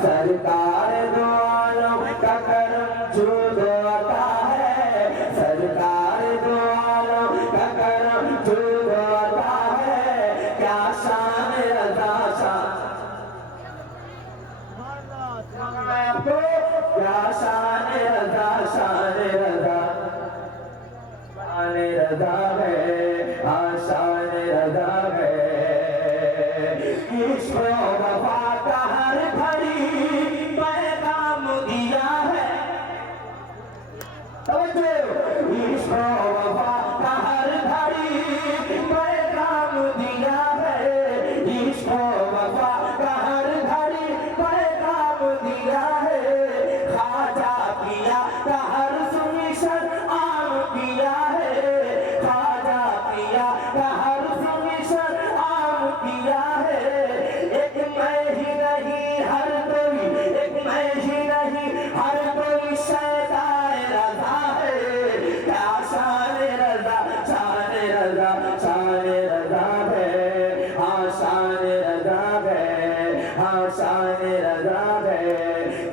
सरकार दो आलम का करम जुदा अता है, सरकार दो आलम का करम जुदा अता है। क्या शान रज़ा शान आपको, क्या शान रज़ा शान रज़ा शान रज़ा है, शान रज़ा है। इश्क़ वफ़ा का हर घड़ी पैगाम दिया है, इश्क़ वफ़ा का हर घड़ी पैगाम दिया है, इश्क़ वफ़ा का हर घड़ी पैगाम दिया है। ख्वाजा पिया का हर सुमिशन आम किया है, ख्वाजा पिया का हर सुमिशन आम किया है। एक मैं ही नहीं हर कोई, एक मैं ही नहीं हर कोई शैतान रज़ा है। क्या शान रज़ा शान रज़ा शान रज़ा है, हाँ शान रज़ा है, हाँ शान